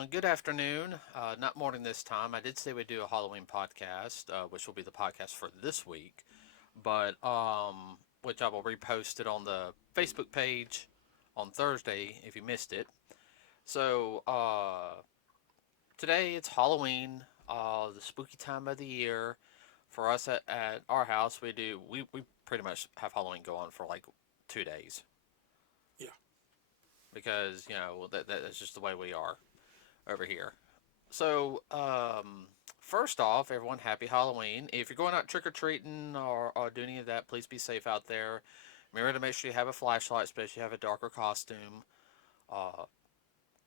everyone. Good afternoon. Not morning this time. I did say we'd do a Halloween podcast, which will be the podcast for this week, but which I will repost it on the Facebook page on Thursday if you missed it. So today it's Halloween, the spooky time of the year. For us at our house, we pretty much have Halloween go on for like 2 days Yeah. because that's just the way we are over here. So, first off, everyone, happy Halloween. If you're going out trick or treating or doing any of that, please be safe out there. Remember to make sure you have a flashlight, especially if you have a darker costume, uh,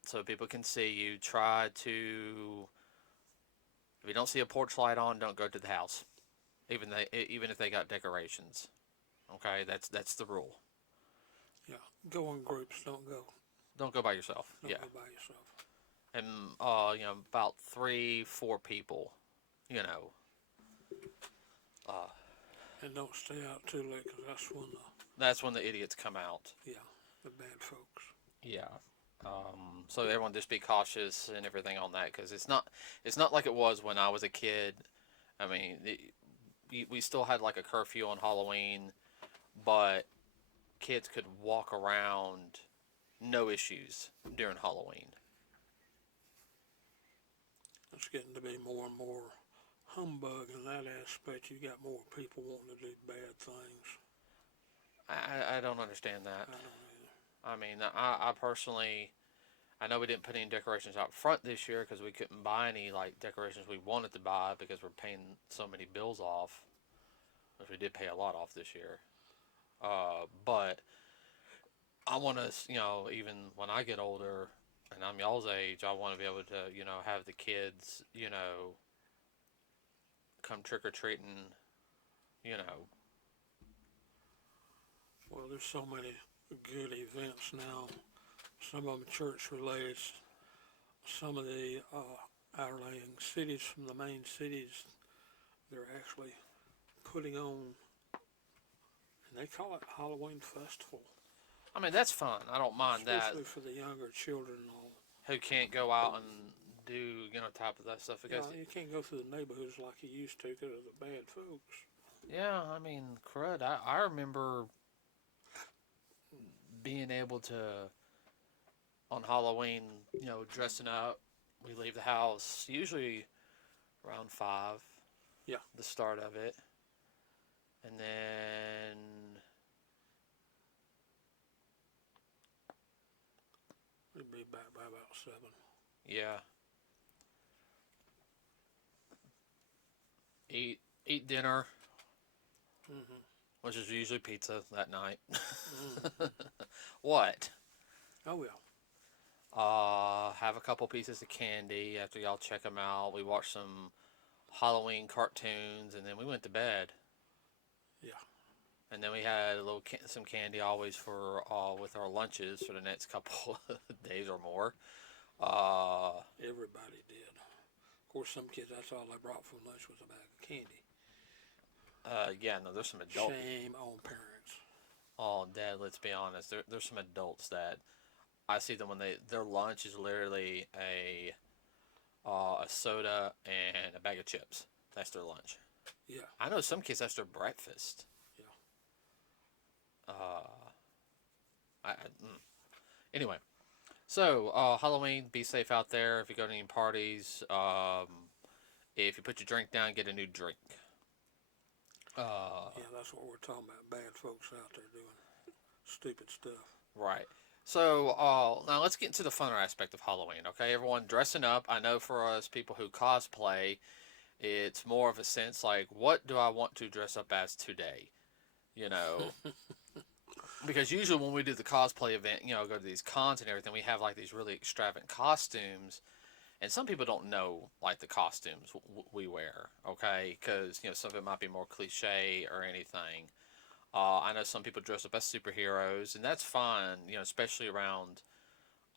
so people can see you. If you don't see a porch light on, don't go to the house, even if they got decorations. Okay, that's the rule. Yeah. Go in groups. Don't go by yourself. Don't Yeah, go by yourself. and about 3, 4 people. You know, uh, And don't stay out too late, 'cause that's when the idiots come out. yeah, the bad folks. Yeah. So everyone just be cautious and everything on that because it's not like it was when I was a kid. I mean, we still had like a curfew on Halloween, but kids could walk around no issues during Halloween. It's getting to be more and more humbug in that aspect. You got more people wanting to do bad things. I don't understand that. I don't either. I mean, I personally, I know we didn't put any decorations out front this year because we couldn't buy any like decorations we wanted to buy because we're paying so many bills off, which we did pay a lot off this year. But I want to, even when I get older and I'm y'all's age, I want to be able to, have the kids, come trick or treating, you know. Well, there's so many good events now. Some of them church related. Some of the outlying cities from the main cities, they're actually putting on, and they call it Halloween Festival, I mean, that's fun. I don't mind that. especially for the younger children and all. Who can't go out and do, type of that stuff Yeah, because, you can't go through the neighborhoods like you used to because of the bad folks. yeah, I mean, crud. I remember being able to on Halloween, dressing up. We leave the house usually around 5, Yeah, the start of it, and then we'd be back by about 7. yeah, eat dinner, Mm-hmm. which is usually pizza that night. Mm. What? Oh yeah. Have a couple pieces of candy after y'all check them out. We watched some Halloween cartoons, and then we went to bed. Yeah. And then we had some candy always for with our lunches for the next couple of days or more. Uh, Everybody did. Of course, some kids, that's all they brought for lunch was a bag of candy. yeah, no, there's some adults. Shame on parents. Oh, Dad, let's be honest. There's some adults that I see them when their lunch is literally a soda and a bag of chips. That's their lunch. Yeah. I know some kids that's their breakfast. Yeah. Uh, anyway, so Halloween, be safe out there. If you go to any parties, if you put your drink down, get a new drink. Yeah, that's what we're talking about. Bad folks out there doing stupid stuff. Right. So now let's get into the funner aspect of Halloween. Okay, everyone dressing up. I know for us people who cosplay, it's more of a sense like, what do I want to dress up as today? You know, because usually when we do the cosplay event, go to these cons and everything, we have like these really extravagant costumes, and some people don't know like the costumes we wear. Okay, because some of it might be more cliche or anything. I know some people dress up as superheroes, and that's fine. Especially around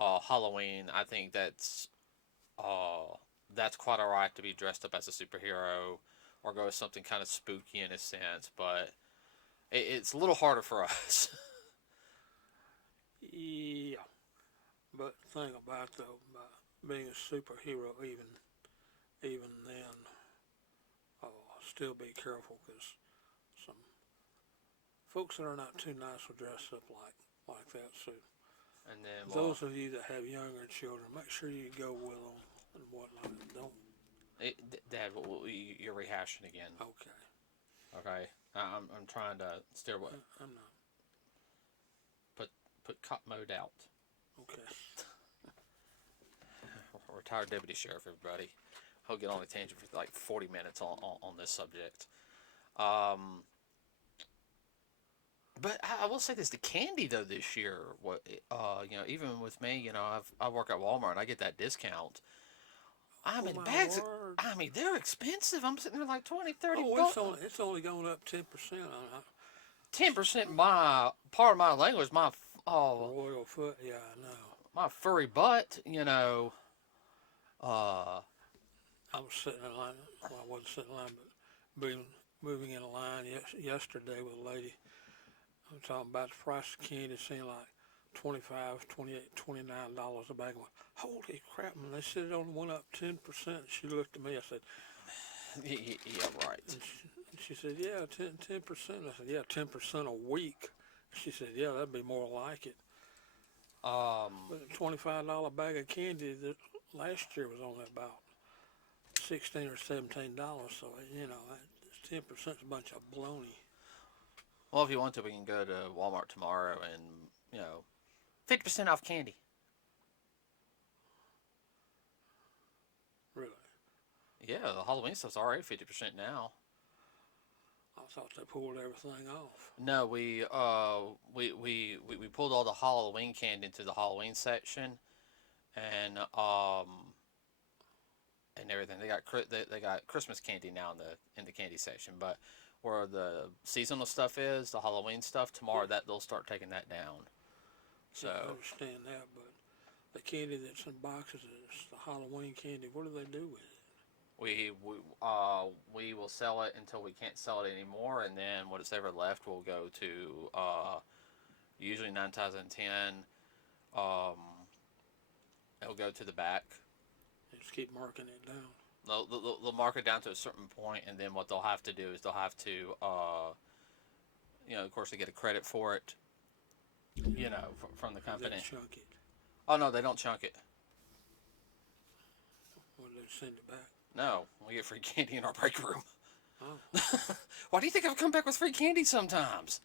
Halloween. I think that's quite alright to be dressed up as a superhero or go with something kind of spooky in a sense. But it's a little harder for us. Yeah. But the thing about though, being a superhero, even then, still be careful because some folks that are not too nice will dress up like that. So And then, well, those of you that have younger children, make sure you go with them and whatnot. Don't. Dad, you're rehashing again. Okay. Okay, I'm trying to steer away. I'm not. Put cop mode out. Okay. Retired deputy sheriff, everybody. He'll get on a tangent for like 40 minutes on this subject. Um, but I will say this: the candy though this year, even with me, I work at Walmart and I get that discount. I Oh mean, my bags. word. I mean, they're expensive. I'm sitting there like 20, 30 Oh, bucks. it's only going up 10% on 10% my part of my language, royal foot. Yeah, I know. my furry butt. Uh, I was sitting in line. Well, I wasn't sitting in line, but moving in a line yesterday with a lady. I'm talking about the price of candy, seemed like 25, 28, $29 a bag. I went, holy crap! And they said it only went up 10%. She looked at me. I said, yeah, right. and she said, yeah, 10%. I said, yeah, 10% a week. She said, yeah, that'd be more like it. Um, But a $25 bag of candy that last year was only about 16 or $17. So 10% is a bunch of baloney. well, if you want to, we can go to Walmart tomorrow and 50% off candy. Really, Yeah, the Halloween stuff's already 50% now. I thought they pulled everything off. No, we pulled all the Halloween candy into the Halloween section, and and everything. They got Christmas candy now in the candy section, but where the seasonal stuff is, the Halloween stuff tomorrow, that they'll start taking that down. Yeah, I So understand that, but the candy that's in boxes is the Halloween candy. What do they do with it? we will sell it until we can't sell it anymore, and then what's ever left will go to usually 9 times out of 10. Um, it'll go to the back. They just keep marking it down. They'll mark it down to a certain point, and then what they'll have to do is they'll have to, of course, they get a credit for it, from the They company. chunk it. Oh no, they don't chunk it. Or they send it back. No, we get free candy in our break room. Oh, Why do you think I've come back with free candy sometimes?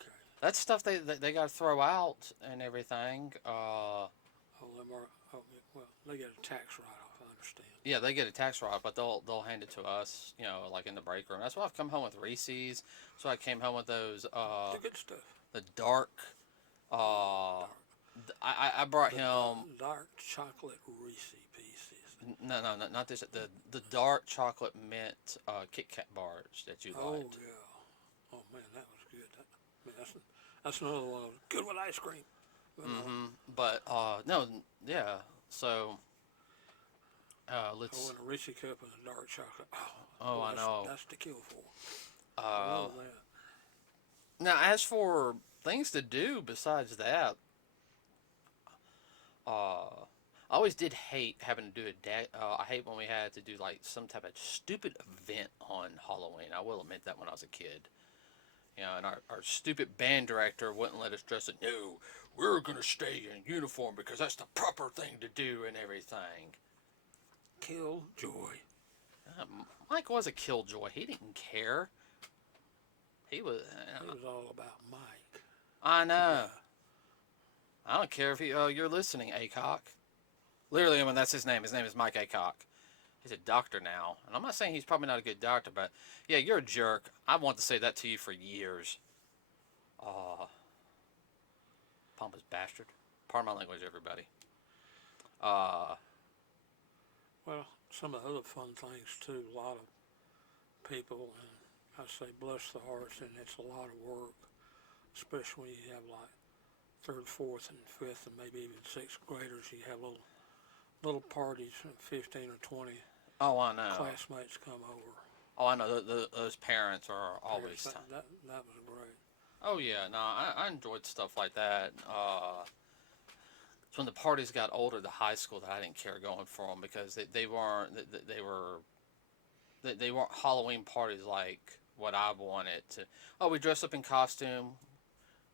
okay. That's stuff they got to throw out and everything. Oh, well, they get a tax write-off. I understand. Yeah, they get a tax write, but they'll hand it to us, like in the break room. That's why I've come home with Reese's. So I came home with those The good stuff. the dark. Uh, Dark, I brought him. dark chocolate Reese pieces. No, not this. The dark chocolate mint Kit Kat bars that you Oh liked. yeah. Oh man, that was good. That's another one. Good with ice cream. But, But no, yeah. So oh, let's. and a Reese cup and a dark chocolate. Oh, Boy, I know. that's to kill for. I Uh, love that. Now, as for things to do besides that, I always did hate having to do a day. I hate when we had to do like some type of stupid event on Halloween. I will admit that when I was a kid. And our stupid band director wouldn't let us dress it. No, we're going to stay in uniform because that's the proper thing to do and everything. Kill joy. Uh, Mike was a killjoy. He didn't care. He was. It was all about Mike. I know. Yeah. I don't care if you're listening, Acock. Literally, I mean, that's his name. His name is Mike Acock. He's a doctor now. And I'm not saying he's probably not a good doctor, but yeah, you're a jerk. I want to say that to you for years. Pompous bastard. Pardon my language, everybody. Uh, Well, some of the other fun things too. A lot of people, and I say bless the hearts, and it's a lot of work, especially when you have like third, fourth, and fifth, and maybe even sixth graders. You have little parties, 15 or 20 oh, I know. classmates come over. Oh, I know. Those parents are always. That was great. Oh yeah, no, I enjoyed stuff like that. when the parties got older, the high school, that I didn't care going for them because they weren't they weren't Halloween parties like what I wanted to. Oh, we dress up in costume,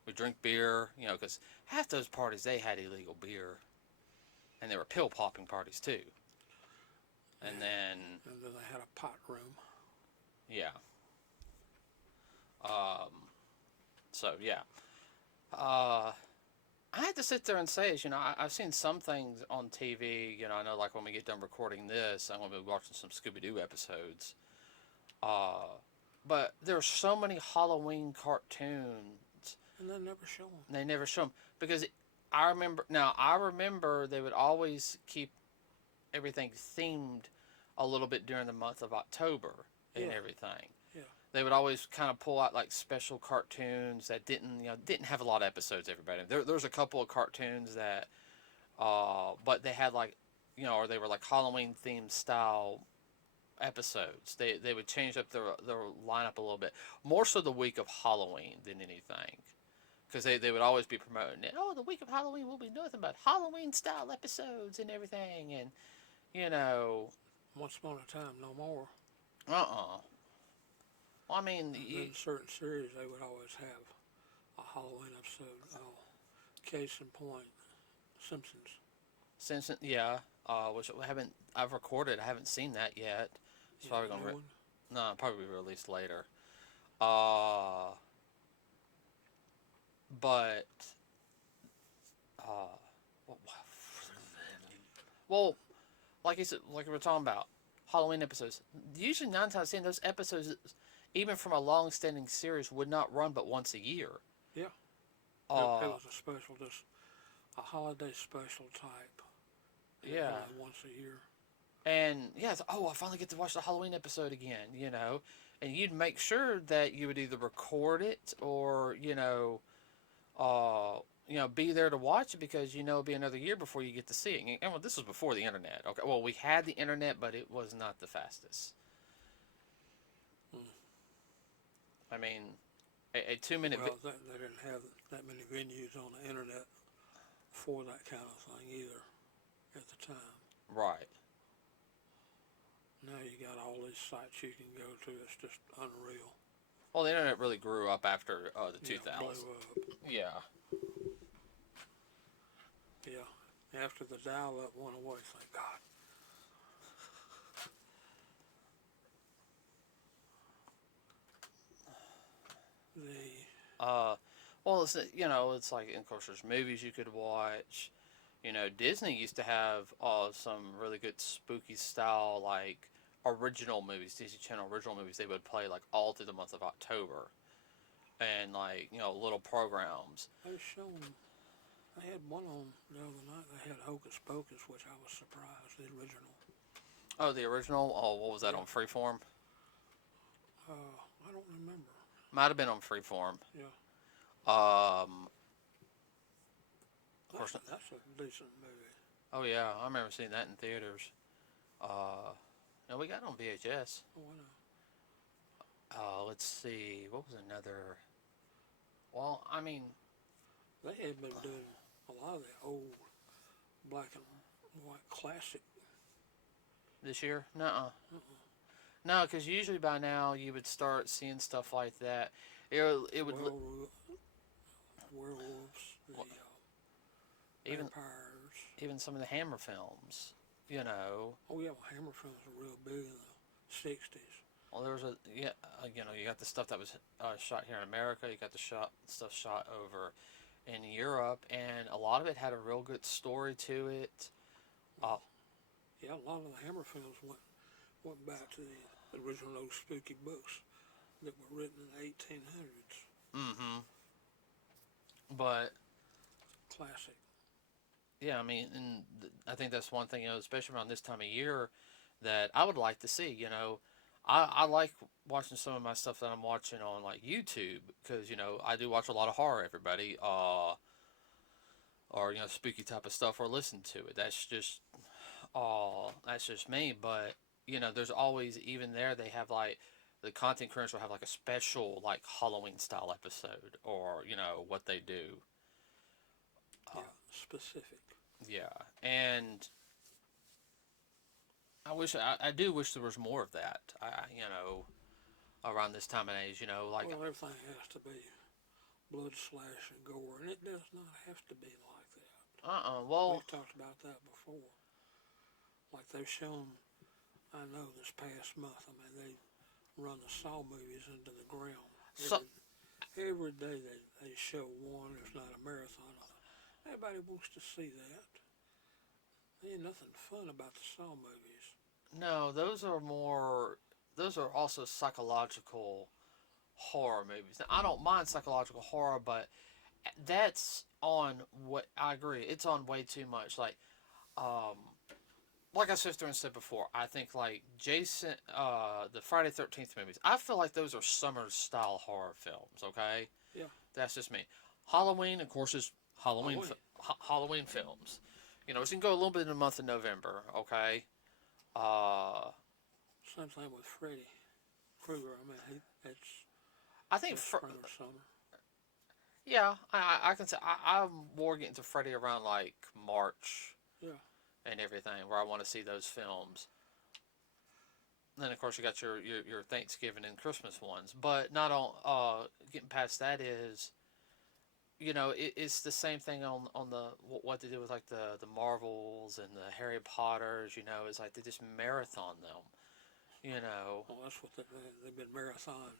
we drink beer, because half those parties they had illegal beer, and they were pill popping parties too. And then And then they had a pot room. yeah, um, so yeah, uh, I had to sit there and say, I've seen some things on TV. I know like when we get done recording this, I'm gonna be watching some Scooby Doo episodes. Uh, but there's so many Halloween cartoons. And they never show them. They never show them because I remember they would always keep everything themed a little bit during the month of October and Yeah. everything. Yeah. They would always kind of pull out like special cartoons that didn't have a lot of episodes. Everybody there's a couple of cartoons that, but they had like, or they were like Halloween themed style episodes. They would change up their lineup a little bit, more so the week of Halloween than anything, because they would always be promoting it. Oh, the week of Halloween we'll be nothing but Halloween style episodes and everything, and you know, Once upon a time, no more. well, I mean, And then certain series, they would always have a Halloween episode. Oh, case in point, Simpsons. Simpson, yeah, which I've recorded. I haven't seen that yet. It's Yeah, probably gonna new one. no, probably be released later. Uh, but uh, well, like you said, like we were talking about Halloween episodes. Usually, 9 times out of 10, those episodes, even from a long-standing series, would not run but once a year. Yeah. It Uh, was a special, just a holiday special type. yeah. Only once a year. And yeah, I finally get to watch the Halloween episode again, and you'd make sure that you would either record it or, be there to watch it because it'll be another year before you get to see it. And well, this was before the internet. Okay, well, we had the internet, but it was not the fastest. Hmm. I mean, a 2 minute. Well, they didn't have that many venues on the internet for that kind of thing either at the time. Right. Now you got all these sites you can go to. It's just unreal. Well, the internet really grew up after the 2000s. Blew up. Yeah. Yeah. After the dial-up went away, thank God. Well, it's like, of course, there's movies you could watch. Disney used to have some really good spooky style, like, original movies, Disney Channel original movies. They would play, like, all through the month of October. And, like, little programs. They showed. They had one on the other night. They had Hocus Pocus, which I was surprised. The original. Oh, the original? Oh, what was that, on Freeform? I don't remember. Might have been on Freeform. Yeah. Of course. That's a decent movie. Oh, yeah. I remember seeing that in theaters. We got it on VHS. Oh, I know. Let's see. What was another? Well, I mean, They had been doing a lot of the old black and white classic. this year? Nuh-uh. No, because usually by now you would start seeing stuff like that. It would Werewolves, even vampires. even some of the Hammer films. Oh yeah, well, Hammer films were real big in the '60s. Well, there was you got the stuff that was shot here in America. You got the stuff shot over in Europe, and a lot of it had a real good story to it. Yeah, a lot of the Hammer films went back to the original old spooky books that were written in the 1800s. Mm-hmm. But Classic. yeah, I mean, and I think that's one thing, especially around this time of year, that I would like to see. I like watching some of my stuff that I'm watching on like YouTube because I do watch a lot of horror. Everybody, or spooky type of stuff, or listen to it. That's just me. But there's always, even there, they have like the content creators will have like a special like Halloween style episode, or what they do. Yeah, specific. Yeah, and I do wish there was more of that. Around this time and age, like Well, everything has to be blood, slash, and gore, and it does not have to be like that. well, We've talked about that before. Like they've shown, I know this past month, I mean, they run the Saw movies into the ground. so Every day they show one, if not a marathon of it. Everybody wants to see that. There ain't nothing fun about the Saw movies. no, those are also psychological horror movies. Now, I don't mind psychological horror, but that's on what I agree. It's on way too much. Um, like I said before, I think like Jason, the Friday 13th movies. I feel like those are summer style horror films. Okay, Yeah, that's just me. Halloween, of course, is Halloween. Halloween films. It's gonna go a little bit in the month of November. Okay. Uh, Same thing with Freddy Krueger. I mean, I think that's spring or summer. yeah, I can say I'm more getting to Freddy around like March Yeah, and everything, where I want to see those films. Then of course you got your Thanksgiving and Christmas ones, but not on. Getting past that is, it's the same thing on the what they do with like the Marvels and the Harry Potters. It's like they just marathon them. You know, well, that's what they've been marathon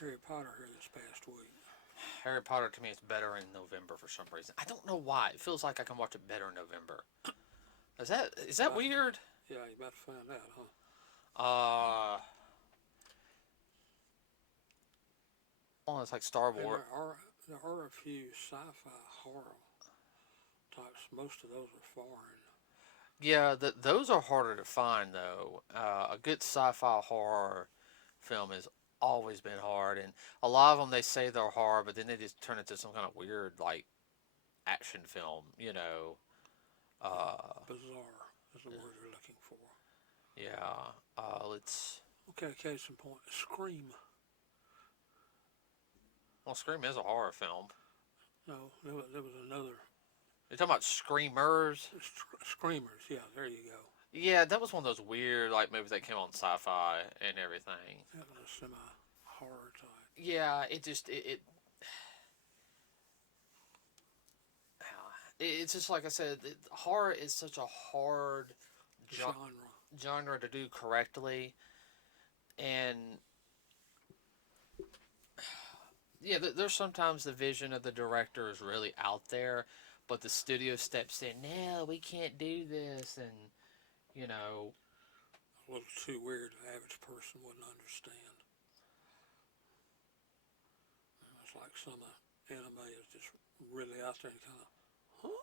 Harry Potter here this past week. Harry Potter to me is better in November for some reason. I don't know why. It feels like I can watch it better in November. Is that About, weird? yeah, you about to find out, huh? Uh, well, it's like Star And Wars. there are a few sci-fi horror types. Most of those are foreign. Yeah, those are harder to find though. A good sci-fi horror film has always been hard, and a lot of them they say they're horror, but then they just turn into some kind of weird like action film. Yeah, Uh, bizarre is the word you're looking for. yeah. Let's. Okay, case in point, Scream. Well, Scream is a horror film. No, there was another. You're talking about Screamers. Screamers. Yeah, there you go. Yeah, that was one of those weird like movies that came on sci-fi and everything. That was a semi horror type Yeah, it just it's just like I said, horror is such a hard genre. genre to do correctly, and yeah, there's sometimes the vision of the director is really out there, but the studio steps in. No, we can't do this, and you know, A little too weird. The average person wouldn't understand. It's like some anime is just really out there and kind of, huh?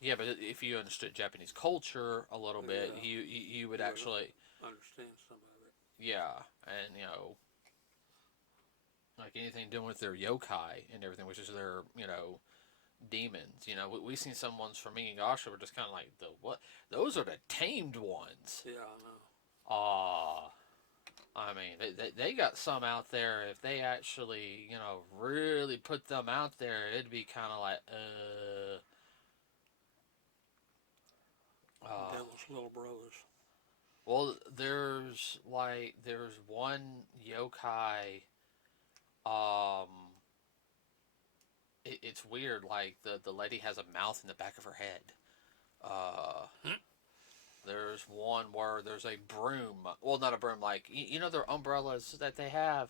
yeah. But if you understood Japanese culture a little bit, Yeah, you would you would actually, understand some of it. yeah, and like anything doing with their yokai and everything, which is their demons. We've seen some ones from Inuyasha were just kind of like the what? Those are the tamed ones. Yeah, I know. I mean, they got some out there. If they actually, really put them out there, it'd be kind of like, Devil's Little Brothers. well, there's one yokai. Um, it's weird. Like the lady has a mouth in the back of her head. Uh, there's one where there's a broom. Well, not a broom. Like their umbrellas that they have.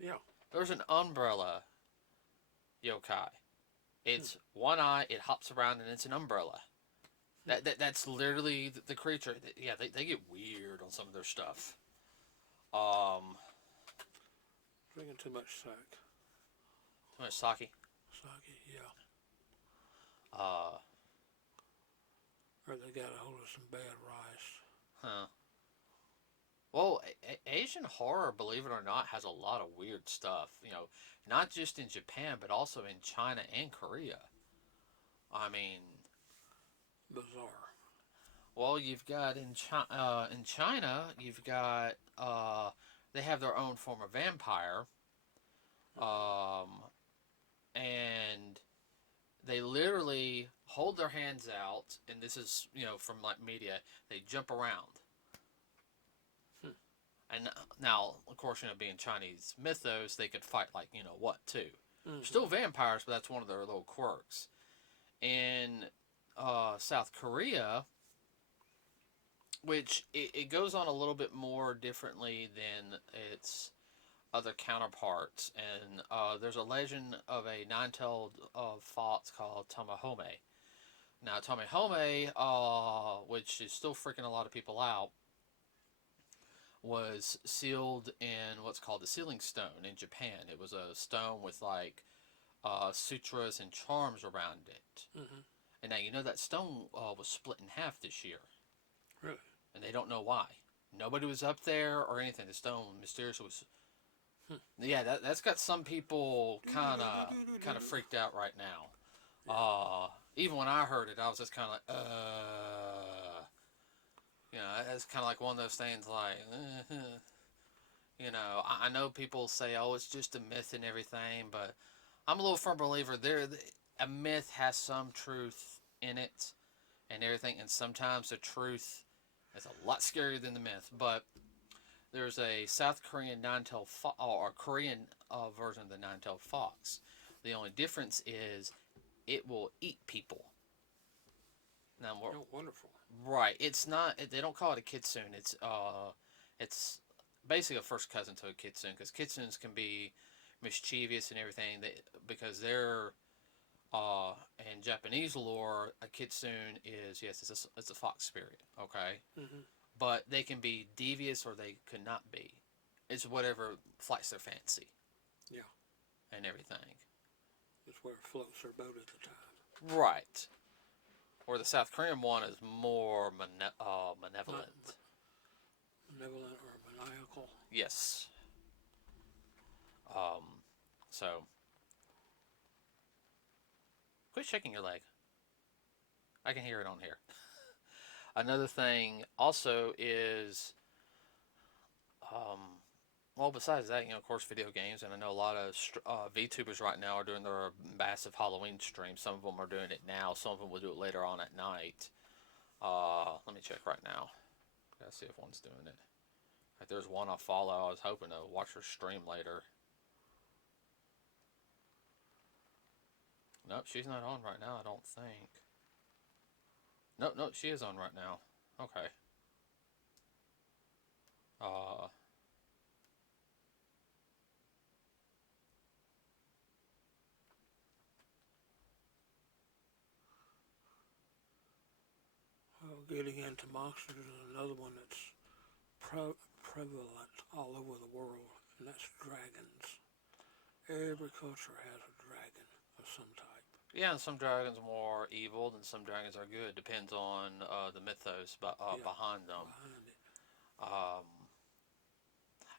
Yeah. There's an umbrella yokai. It's one eye. It hops around and it's an umbrella. That's literally the creature. Yeah, they get weird on some of their stuff. Um, Drinking too much sake. too much sake. Sake, yeah. Uh, Or they got a hold of some bad rice. huh. Well, Asian horror, believe it or not, has a lot of weird stuff. Not just in Japan, but also in China and Korea. I mean, Bizarre. well, you've got in China, you've got they have their own form of vampire, um, and they literally hold their hands out, and this is, from like media, they jump around. Hmm. And now, of course, being Chinese mythos, they could fight like, what, too. Mm-hmm. Still vampires, but that's one of their little quirks. In South Korea, which it goes on a little bit more differently than its other counterparts. And there's a legend of a nine-tailed fox called Tamahome. Now, Tamahome, which is still freaking a lot of people out, was sealed in what's called the sealing stone in Japan. It was a stone with like sutras and charms around it. Mm-hmm. And now that stone was split in half this year. Really? And they don't know why. Nobody was up there or anything. The stone mysteriously was. Yeah, that's got some people kind of freaked out right now. Yeah. Even when I heard it, I was just kind of like, it's kind of like one of those things like, I know people say, oh, it's just a myth and everything, but I'm a little firm believer a myth has some truth in it and everything, and sometimes the truth is a lot scarier than the myth. But there's a South Korean nine-tailed or Korean version of the nine-tailed fox. The only difference is it will eat people. Now, Oh, wonderful. right? It's not. They don't call it a kitsune. It's basically a first cousin to a kitsune, because kitsunes can be mischievous and everything. Because they're in Japanese lore, a kitsune is, yes, it's a fox spirit. Okay, Mm-hmm. but they can be devious or they could not be. It's whatever flights their fancy. Yeah. And everything. It's where it floats their boat at the time. Right. Or the South Korean one is more malevolent. Malevolent or maniacal. Yes. Um. So. Quit shaking your leg. I can hear it on here. Another thing also is, well, besides that, of course, video games, and I know a lot of VTubers right now are doing their massive Halloween stream. Some of them are doing it now. Some of them will do it later on at night. Let me check right now. Gotta see if one's doing it. Like, there's one I follow. I was hoping to watch her stream later. Nope, she's not on right now, I don't think. Nope, she is on right now. Okay. Uh, Well, getting into monsters is another one that's prevalent all over the world, and that's dragons. Every culture has a dragon of some type. yeah, and some dragons are more evil, and some dragons are good. Depends on the mythos Yeah, behind them. behind it. Um,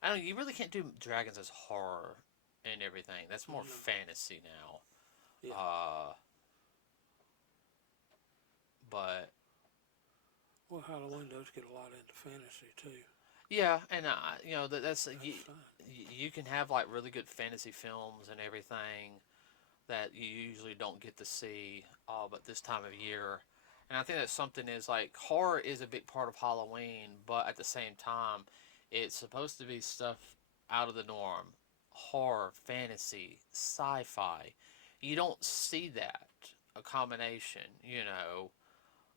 I don't know, you really can't do dragons as horror and everything. That's more No. fantasy now. Yeah. But Well, Halloween does get a lot into fantasy too. yeah, and that's That's fine. you can have like really good fantasy films and everything that you usually don't get to see, but this time of year. And I think that something is like horror is a big part of Halloween, but at the same time, it's supposed to be stuff out of the norm. Horror, fantasy, sci-fi. You don't see that a combination.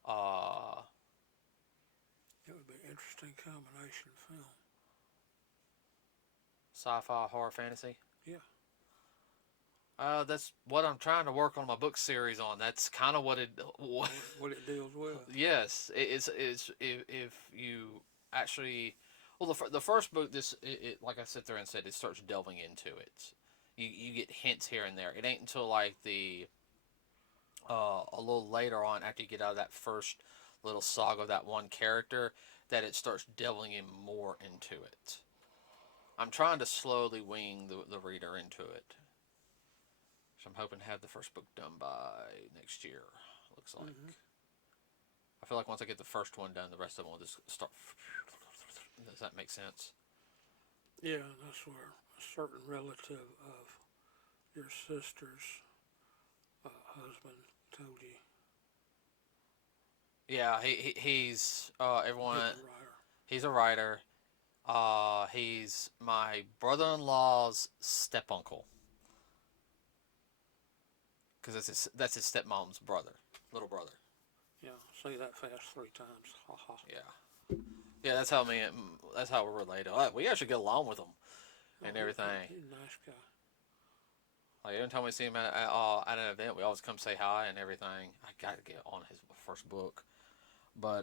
Uh, It would be an interesting combination film. Sci-fi, horror, fantasy. Yeah. That's what I'm trying to work on my book series on. That's kind of what it. What it deals with. Yes, it's if you actually, well, the first book, like I sit there and said, it starts delving into it. You get hints here and there. It ain't until like the a little later on, after you get out of that first little saga of that one character, that it starts delving in more into it. I'm trying to slowly wing the reader into it. So I'm hoping to have the first book done by next year. Looks like. Mm-hmm. I feel like once I get the first one done, the rest of them will just start. Does that make sense? Yeah, that's where a certain relative of your sister's husband told you Yeah, he's everyone. He's a writer. He's a writer. He's my brother-in-law's step uncle because that's his stepmom's brother, little brother. Yeah, say that fast 3 times. Ha ha. Yeah, yeah. That's how we're related. We actually get along with him Oh, and everything. he's a nice guy. Like every time we see him at an event, we always come say hi and everything. I gotta get on his first book. But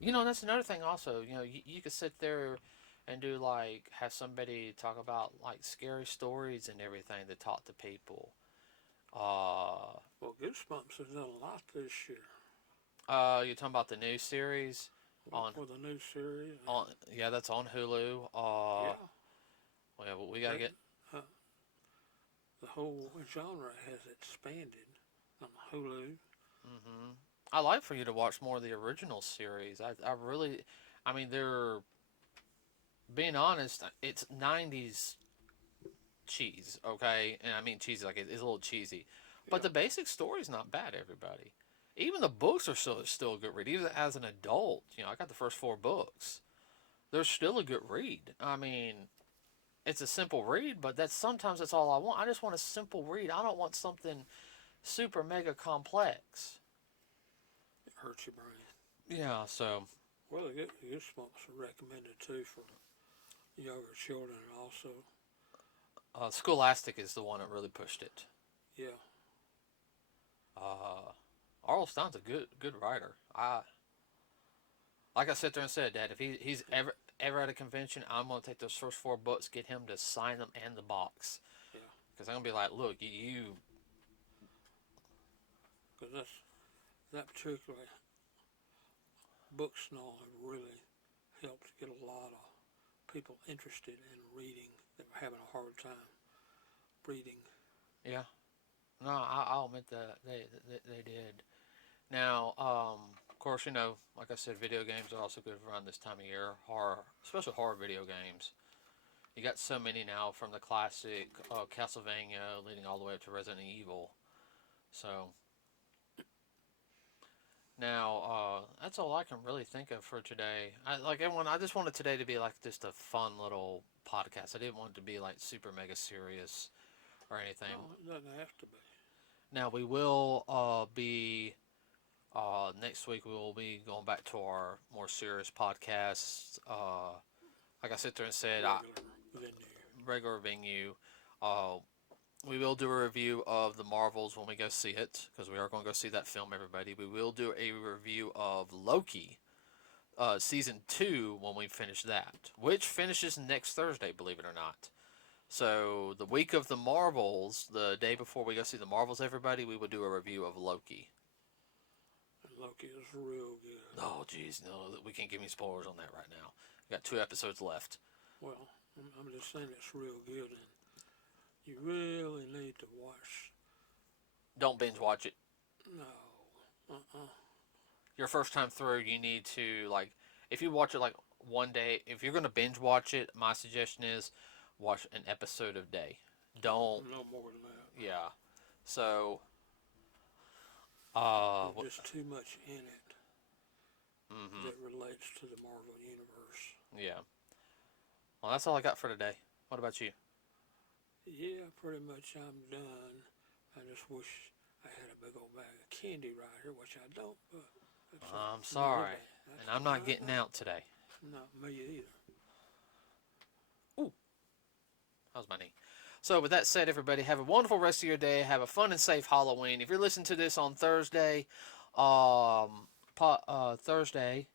that's another thing. Also, you could sit there and do like have somebody talk about like scary stories and everything to talk to people. Uh, Well, Goosebumps has done a lot this year. you're talking about the new series on For the new series. on yeah, that's on Hulu. Yeah, Well, we gotta they, get. uh, the whole genre has expanded on Hulu. Hmm. I like for you to watch more of the original series. I really, I mean, they're being honest. It's '90s cheese, okay? And I mean cheesy, like it's a little cheesy. But Yeah, the basic story's not bad, everybody. Even the books are still a good read. Even as an adult, I got the first four books. They're still a good read. I mean, it's a simple read, but sometimes that's all I want. I just want a simple read. I don't want something super mega complex. it hurts your brain. Yeah, so Well, the Goosebumps are recommended too for younger children also. Scholastic is the one that really pushed it. Yeah, Uh, R.L. Stein's a good writer. Like I sat there and said, Dad, if he's ever at a convention, I'm gonna take those first four books, get him to sign them and the box, yeah. because I'm gonna be like, look, you. Because that particular books now have really helped get a lot of people interested in reading that were having a hard time reading. Yeah, no, I'll admit that they did. Now, of course, like I said, video games are also good around this time of year. Horror, especially horror video games. You got so many now, from the classic Castlevania leading all the way up to Resident Evil. So now, that's all I can really think of for today. Like everyone, I just wanted today to be like just a fun little podcast. I didn't want it to be like super mega serious or anything. No, it doesn't have to be. Now we will be next week. We will be going back to our more serious podcasts. Like I sit there and said, Regular venue. regular venue. Uh, we will do a review of the Marvels when we go see it, because we are going to go see that film, everybody. We will do a review of Loki, season 2, when we finish that, which finishes next Thursday, believe it or not. So the week of the Marvels, the day before we go see the Marvels, everybody, we will do a review of Loki. And Loki is real good. Oh, geez, no, we can't give me spoilers on that right now. We got 2 episodes left. Well, I'm just saying it's real good, and you really need to watch. Don't binge watch it. No, Your first time through, you need to, like, if you watch it like one day, if you're gonna binge watch it, my suggestion is watch an episode a day. Don't, no more than that. yeah. So, There's just too much in it mm-hmm, that relates to the Marvel universe. yeah. Well, that's all I got for today. What about you? Yeah, pretty much I'm done. I just wish I had a big old bag of candy right here, which I don't, but that's I'm another sorry, day. That's and I'm not another getting day. out today. Not me either. Ooh, how's my knee? So, with that said, everybody, have a wonderful rest of your day. Have a fun and safe Halloween. If you're listening to this on Thursday, Thursday,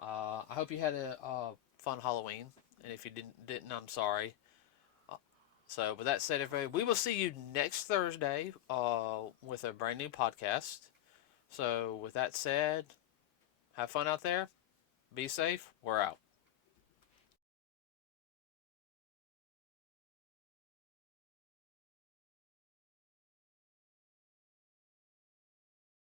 I hope you had a fun Halloween. And if you didn't, I'm sorry. So, with that said, everybody, we will see you next Thursday with a brand new podcast. So, with that said, have fun out there. Be safe. We're out.